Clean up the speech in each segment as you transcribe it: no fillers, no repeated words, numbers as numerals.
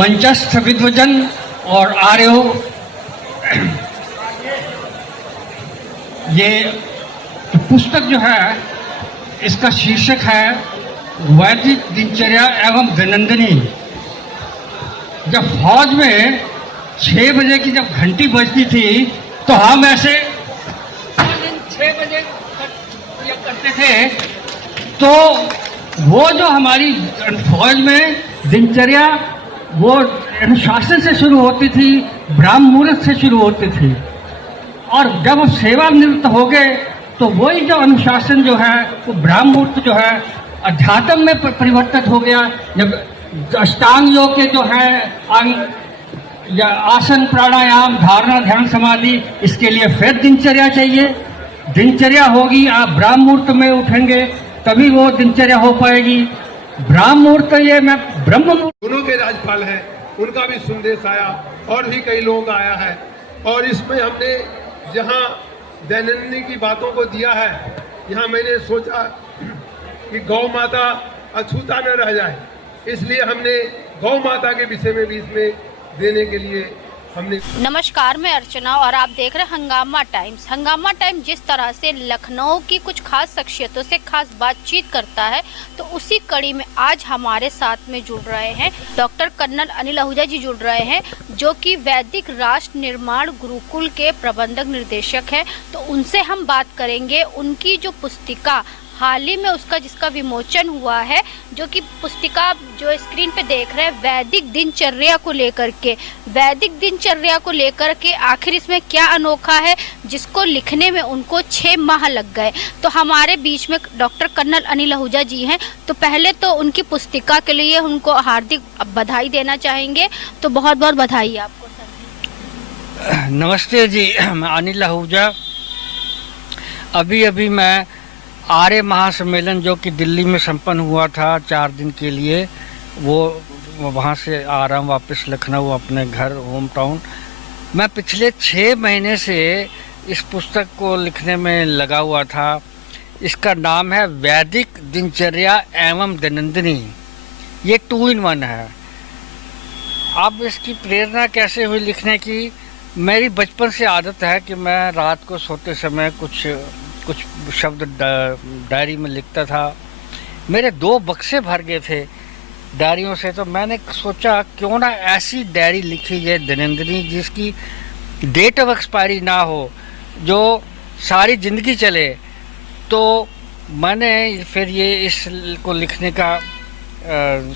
मंचस्थ विद्वजन और आर्यो, ये पुस्तक जो है इसका शीर्षक है वैदिक दिनचर्या एवं दैनंदिनी। जब फौज में 6 बजे की जब घंटी बजती थी तो हम ऐसे 6 बजे करते थे। तो वो जो हमारी फौज में दिनचर्या वो अनुशासन से शुरू होती थी, ब्राह्म मुहूर्त से शुरू होती थी। और जब सेवानिवृत्त हो गए तो वही जो अनुशासन जो है वो ब्राह्म मुहूर्त जो है अध्यात्म में परिवर्तित हो गया। जब अष्टांग योग के जो है या आसन, प्राणायाम, धारणा, ध्यान, समाधि, इसके लिए फिर दिनचर्या चाहिए। दिनचर्या होगी, आप ब्राह्म मुहूर्त में उठेंगे तभी वो दिनचर्या हो पाएगी। ब्राह्म मुहूर्त ये मैं ब्रह्म मुहूर्त दोनों के राज्यपाल हैं, उनका भी संदेश आया और भी कई लोगों का आया है। और इसमें हमने जहां दैनंदिनी की बातों को दिया है, यहाँ मैंने सोचा कि गौ माता अछूता न रह जाए, इसलिए हमने गौ माता के विषय में भी इसमें देने के लिए हमने। नमस्कार, मैं अर्चना और आप देख रहे हैं हंगामा टाइम्स। हंगामा टाइम्स जिस तरह से लखनऊ की कुछ खास शख्सियतों से खास बातचीत करता है, तो उसी कड़ी में आज हमारे साथ में जुड़ रहे हैं डॉक्टर कर्नल अनिल आहूजा जी जुड़ रहे हैं, जो कि वैदिक राष्ट्र निर्माण गुरुकुल के प्रबंधक निर्देशक हैं। तो उनसे हम बात करेंगे उनकी जो पुस्तिका हाल ही में उसका जिसका विमोचन हुआ है, जो कि पुस्तिका जो स्क्रीन पे देख रहे हैं वैदिक दिनचर्या को लेकर के, वैदिक दिनचर्या को लेकर के आखिर इसमें क्या अनोखा है जिसको लिखने में उनको 6 माह लग गए। तो हमारे बीच में डॉक्टर कर्नल अनिल आहूजा जी हैं। तो पहले तो उनकी पुस्तिका के लिए उनको हार्दिक बधाई देना चाहेंगे। तो बहुत बहुत बधाई आपको सर। नमस्ते जी, मैं अनिल आहूजा। अभी मैं आर्य महासम्मेलन जो कि दिल्ली में संपन्न हुआ था 4 दिन के लिए, वो वहाँ से आ रहा हूँ वापस लखनऊ अपने घर, होम टाउन। मैं पिछले 6 महीने से इस पुस्तक को लिखने में लगा हुआ था। इसका नाम है वैदिक दिनचर्या एवं दैनंदिनी। ये 2 in 1 है। अब इसकी प्रेरणा कैसे हुई लिखने की? मेरी बचपन से आदत है कि मैं रात को सोते समय कुछ शब्द डायरी में लिखता था। मेरे 2 बक्से भर गए थे डायरियों से। तो मैंने सोचा क्यों ना ऐसी डायरी लिखी जाए दैनंदिनी जिसकी डेट ऑफ एक्सपायरी ना हो, जो सारी ज़िंदगी चले। तो मैंने फिर ये इसको लिखने का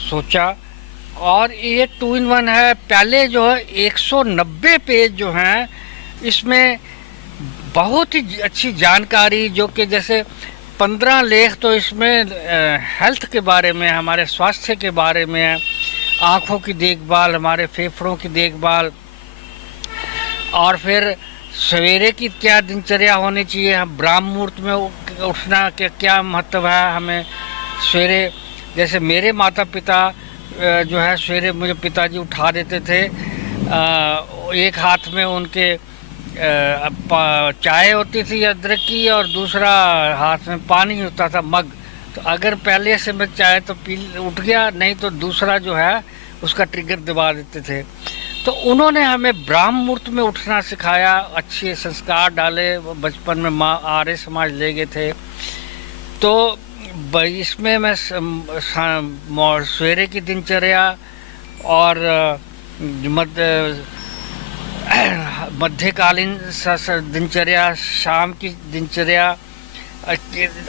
सोचा। और ये 2 in 1 है। पहले जो है 190 पेज जो हैं, इसमें बहुत ही अच्छी जानकारी, जो कि जैसे 15 लेख तो इसमें हेल्थ के बारे में, हमारे स्वास्थ्य के बारे में है, आँखों की देखभाल, हमारे फेफड़ों की देखभाल, और फिर सवेरे की क्या दिनचर्या होनी चाहिए, हम ब्राह्म मुहूर्त में उठना के क्या महत्व है हमें सवेरे। जैसे मेरे माता पिता जो है सवेरे मुझे पिताजी उठा देते थे, एक हाथ में उनके चाय होती थी अदरक की और दूसरा हाथ में पानी होता था, मग। तो अगर पहले से मैं चाय तो पी उठ गया, नहीं तो दूसरा जो है उसका ट्रिगर दबा देते थे। तो उन्होंने हमें ब्राह्म मुहूर्त में उठना सिखाया, अच्छे संस्कार डाले। बचपन में माँ आर्य समाज ले गए थे। तो इसमें मैं सवेरे की दिनचर्या और मध्यकालीन दिनचर्या, शाम की दिनचर्या,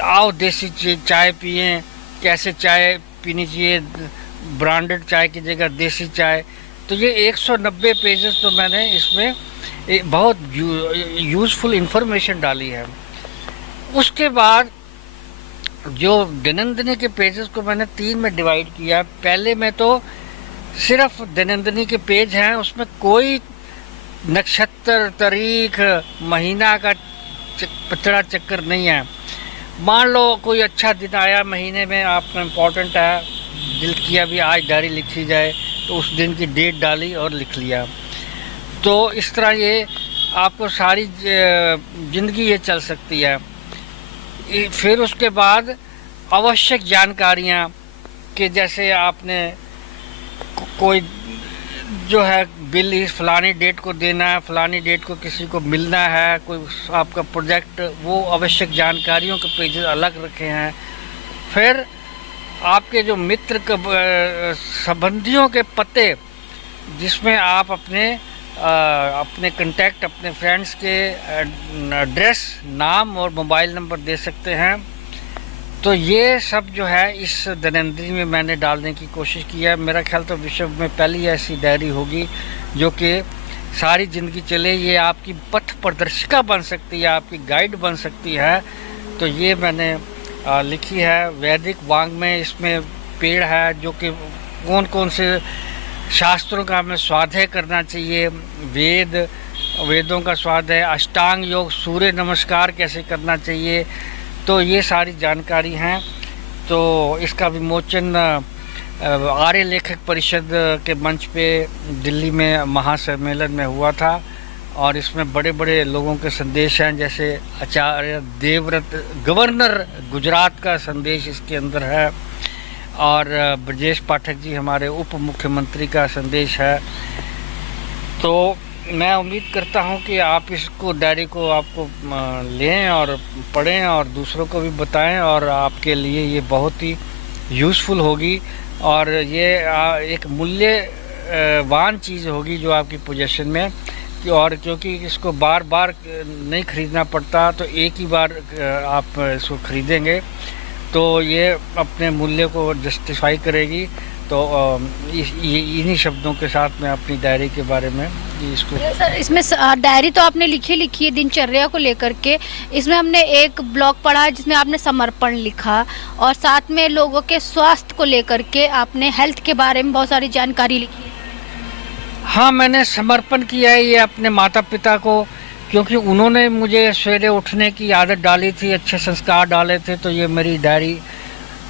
आओ देसी चाय पिएं, कैसे चाय पीनी चाहिए, ब्रांडेड चाय की जगह देसी चाय। तो ये 190 पेजेस तो मैंने इसमें बहुत यूज़फुल इंफॉर्मेशन डाली है। उसके बाद जो दैनंदिनी के पेजेस को मैंने 3 में डिवाइड किया। पहले में तो सिर्फ दैनंदिनी के पेज हैं, उसमें कोई नक्षत्र, तारीख, महीना का पचड़ा चक्कर नहीं है। मान लो कोई अच्छा दिन आया महीने में, आपका इम्पोर्टेंट है, दिल किया भी आज डायरी लिखी जाए, तो उस दिन की डेट डाली और लिख लिया। तो इस तरह ये आपको सारी ज़िंदगी ये चल सकती है। फिर उसके बाद आवश्यक जानकारियाँ कि जैसे आपने कोई जो है बिल इस फलानी डेट को देना है, फलानी डेट को किसी को मिलना है, कोई आपका प्रोजेक्ट, वो आवश्यक जानकारियों के पेजेस अलग रखे हैं। फिर आपके जो मित्र संबंधियों के पते, जिसमें आप अपने कांटेक्ट, अपने फ्रेंड्स के एड्रेस, नाम और मोबाइल नंबर दे सकते हैं। तो ये सब जो है इस दैनंदिनी में मैंने डालने की कोशिश की है। मेरा ख्याल तो विश्व में पहली ऐसी डायरी होगी जो कि सारी ज़िंदगी चले। ये आपकी पथ प्रदर्शिका बन सकती है, आपकी गाइड बन सकती है। तो ये मैंने लिखी है। वैदिक वांग में इसमें पेड़ है जो कि कौन कौन से शास्त्रों का हमें स्वाध्याय करना चाहिए, वेदों का स्वाध्याय, अष्टांग योग, सूर्य नमस्कार कैसे करना चाहिए, तो ये सारी जानकारी हैं। तो इसका विमोचन आर्य लेखक परिषद के मंच पे दिल्ली में महासम्मेलन में हुआ था और इसमें बड़े बड़े लोगों के संदेश हैं, जैसे आचार्य देवव्रत, गवर्नर गुजरात का संदेश इसके अंदर है और ब्रजेश पाठक जी हमारे उप मुख्यमंत्री का संदेश है। तो मैं उम्मीद करता हूं कि आप इसको डायरी को आपको लें और पढ़ें और दूसरों को भी बताएं और आपके लिए ये बहुत ही यूज़फुल होगी और ये एक मूल्यवान चीज़ होगी जो आपकी पोजीशन में, और क्योंकि इसको बार बार नहीं ख़रीदना पड़ता, तो एक ही बार आप इसको ख़रीदेंगे तो ये अपने मूल्य को जस्टिफाई करेगी। तो इन्हीं शब्दों के साथ मैं अपनी डायरी के बारे में इसको सर, इसमें डायरी तो आपने लिखी है दिनचर्या को लेकर के। इसमें हमने एक ब्लॉग पढ़ा जिसमें आपने समर्पण लिखा और साथ में लोगों के स्वास्थ्य को लेकर के आपने हेल्थ के बारे में बहुत सारी जानकारी लिखी है। हाँ, मैंने समर्पण किया है ये अपने माता पिता को, क्योंकि उन्होंने मुझे सवेरे उठने की आदत डाली थी, अच्छे संस्कार डाले थे। तो ये मेरी डायरी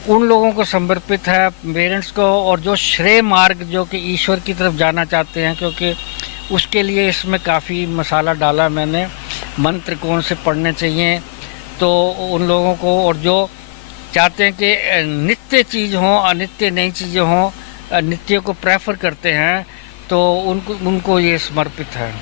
उन लोगों को समर्पित है, पेरेंट्स को, और जो श्रेय मार्ग जो कि ईश्वर की तरफ जाना चाहते हैं, क्योंकि उसके लिए इसमें काफ़ी मसाला डाला मैंने। मंत्र कौन से पढ़ने चाहिए तो उन लोगों को, और जो चाहते हैं कि नित्य चीज़ हो, अनित्य नई चीज़ें हों, नित्य को प्रेफर करते हैं, तो उनको ये समर्पित है।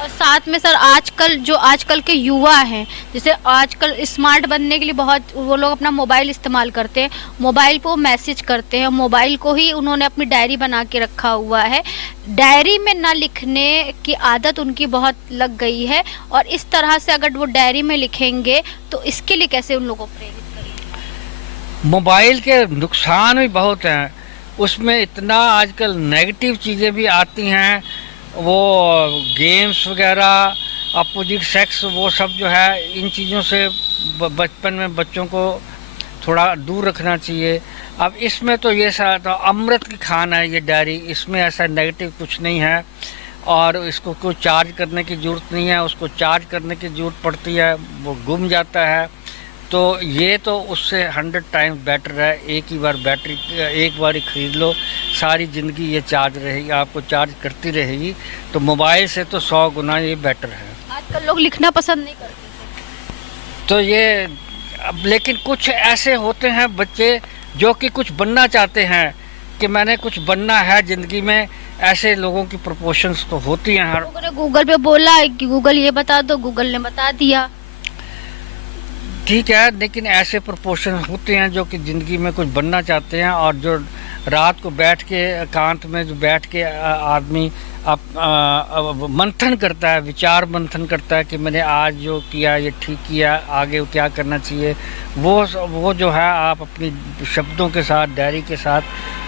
और साथ में सर आजकल के युवा हैं, जैसे आजकल स्मार्ट बनने के लिए बहुत वो लोग अपना मोबाइल इस्तेमाल करते हैं, मोबाइल पे वो मैसेज करते हैं, मोबाइल को ही उन्होंने अपनी डायरी बना के रखा हुआ है। डायरी में ना लिखने की आदत उनकी बहुत लग गई है और इस तरह से अगर वो डायरी में लिखेंगे तो इसके लिए कैसे उन लोगों को प्रेरित करेंगे? मोबाइल के नुकसान भी बहुत हैं, उसमें इतना आजकल नेगेटिव चीज़ें भी आती हैं, वो गेम्स वगैरह, अपोजिट सेक्स, वो सब जो है, इन चीज़ों से बचपन में बच्चों को थोड़ा दूर रखना चाहिए। अब इसमें तो ये तो अमृत की खान है ये डायरी, इसमें ऐसा नेगेटिव कुछ नहीं है और इसको कोई चार्ज करने की ज़रूरत नहीं है। उसको चार्ज करने की ज़रूरत पड़ती है, वो गुम जाता है। तो ये तो उससे 100 टाइम्स बेटर है। एक ही बार बैटरी एक बार ही ख़रीद लो, सारी ज़िंदगी ये चार्ज रहेगी, आपको चार्ज करती रहेगी। तो मोबाइल से तो 100 गुना ये बेटर है। आजकल लोग लिखना पसंद नहीं करते तो ये अब, लेकिन कुछ ऐसे होते हैं बच्चे जो कि कुछ बनना चाहते हैं कि मैंने कुछ बनना है ज़िंदगी में, ऐसे लोगों की प्रपोशंस तो होती हैं। हर लोगों ने गूगल पे बोला है कि गूगल ये बता दो, गूगल ने बता दिया, ठीक है, लेकिन ऐसे प्रपोर्शन होते हैं जो कि ज़िंदगी में कुछ बनना चाहते हैं और जो रात को बैठ के एकांत में जो बैठ के आदमी मंथन करता है, विचार मंथन करता है कि मैंने आज जो किया ये ठीक किया, आगे क्या करना चाहिए, वो जो है आप अपनी शब्दों के साथ, डायरी के साथ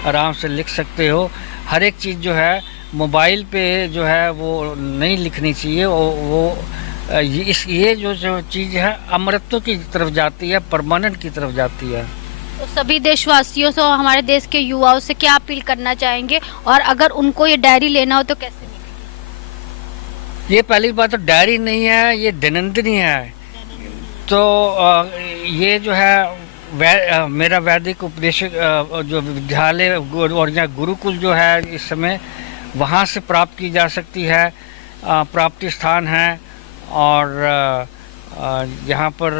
आराम से लिख सकते हो। हर एक चीज़ जो है मोबाइल पे जो है वो नहीं लिखनी चाहिए। ये जो चीज़ है अमृतत्व की तरफ जाती है, परमानेंट की तरफ जाती है। तो सभी देशवासियों से, हमारे देश के युवाओं से क्या अपील करना चाहेंगे, और अगर उनको ये डायरी लेना हो तो कैसे मिलेगी? ये पहली बात तो डायरी नहीं है, ये दैनंदिनी है। तो ये जो है मेरा वैदिक उपदेशक जो विद्यालय और या गुरुकुल जो है इस समय, वहाँ से प्राप्त की जा सकती है, प्राप्ति स्थान है। और यहाँ पर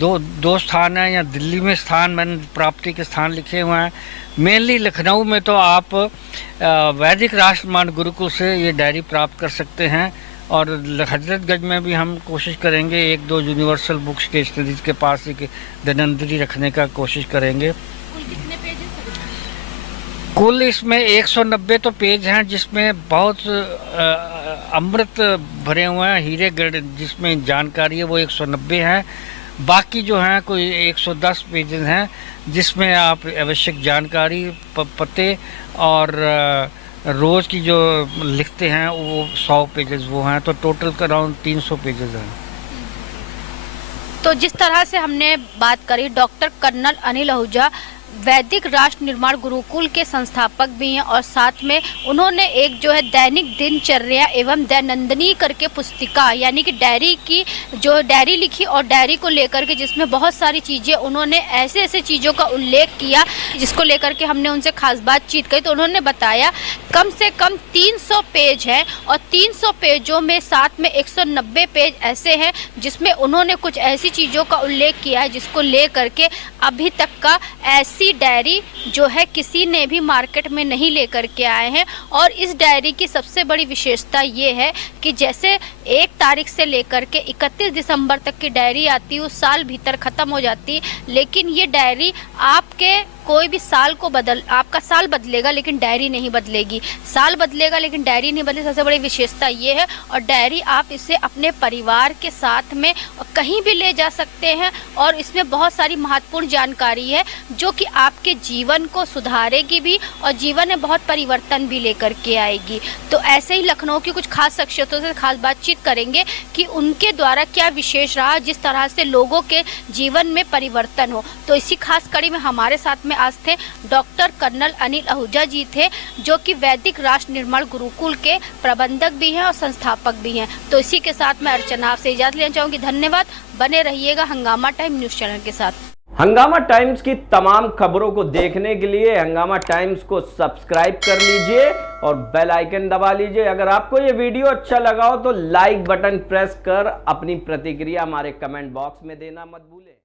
दो स्थान हैं, या दिल्ली में स्थान, मैंने प्राप्ति के स्थान लिखे हुए हैं। मेनली लखनऊ में तो आप वैदिक राष्ट्रमान गुरुकुल से ये डायरी प्राप्त कर सकते हैं। और हजरतगंज में भी हम कोशिश करेंगे 1-2 यूनिवर्सल बुक स्टेशनरीज के पास एक दैनंदिनी रखने का कोशिश करेंगे। कुल इसमें 190 तो पेज हैं, जिसमें बहुत अमृत भरे हुए हैं, हीरे गढ़ जिसमें जानकारी है वो 190 हैं। बाकी जो हैं कोई 110 पेजेस हैं, जिसमें आप आवश्यक जानकारी पते और रोज़ की जो लिखते हैं वो 100 पेजेस वो हैं, तो टोटल अराउंड 300 पेजेस हैं। तो जिस तरह से हमने बात करी, डॉक्टर कर्नल अनिल आहूजा वैदिक राष्ट्र निर्माण गुरुकुल के संस्थापक भी हैं और साथ में उन्होंने एक जो है दैनिक दिनचर्या एवं दैनंदिनी करके पुस्तिका यानी कि डायरी की जो डायरी लिखी और डायरी को लेकर के जिसमें बहुत सारी चीज़ें उन्होंने ऐसे चीज़ों का उल्लेख किया जिसको लेकर के हमने उनसे खास बातचीत करी। तो उन्होंने बताया कम से कम 300 पेज हैं और 300 पेजों में साथ में 190 पेज ऐसे हैं जिसमें उन्होंने कुछ ऐसी चीज़ों का उल्लेख किया है जिसको लेकर के अभी तक का ऐसी डायरी जो है किसी ने भी मार्केट में नहीं लेकर के आए हैं। और इस डायरी की सबसे बड़ी विशेषता ये है कि जैसे 1 तारीख से लेकर के 31 दिसंबर तक की डायरी आती है उस साल भीतर ख़त्म हो जाती है, लेकिन ये डायरी आपके कोई भी साल को आपका साल बदलेगा लेकिन डायरी नहीं बदलेगी, साल बदलेगा लेकिन डायरी नहीं बदलेगी। सबसे बड़ी विशेषता ये है। और डायरी आप इसे अपने परिवार के साथ में कहीं भी ले जा सकते हैं और इसमें बहुत सारी महत्वपूर्ण जानकारी है जो कि आपके जीवन को सुधारेगी भी और जीवन में बहुत परिवर्तन भी लेकर के आएगी। तो ऐसे ही लखनऊ की कुछ खास शख्सियतों से खास बातचीत करेंगे कि उनके द्वारा क्या विशेष रहा जिस तरह से लोगों के जीवन में परिवर्तन हो। तो इसी खास कड़ी में हमारे साथ में आज थे डॉक्टर कर्नल अनिल आहूजा जी थे, जो कि वैदिक राष्ट्र निर्माण गुरुकुल के प्रबंधक भी हैं और संस्थापक भी हैं। तो इसी के साथ मैं अर्चना आपसे इजाजत लेना चाहूँगी। धन्यवाद। बने रहिएगा हंगामा टाइम न्यूज़ चैनल के साथ। हंगामा टाइम्स की तमाम खबरों को देखने के लिए हंगामा टाइम्स को सब्सक्राइब कर लीजिए और बेल आइकन दबा लीजिए। अगर आपको ये वीडियो अच्छा लगा हो तो लाइक बटन प्रेस कर अपनी प्रतिक्रिया हमारे कमेंट बॉक्स में देना मत भूलें।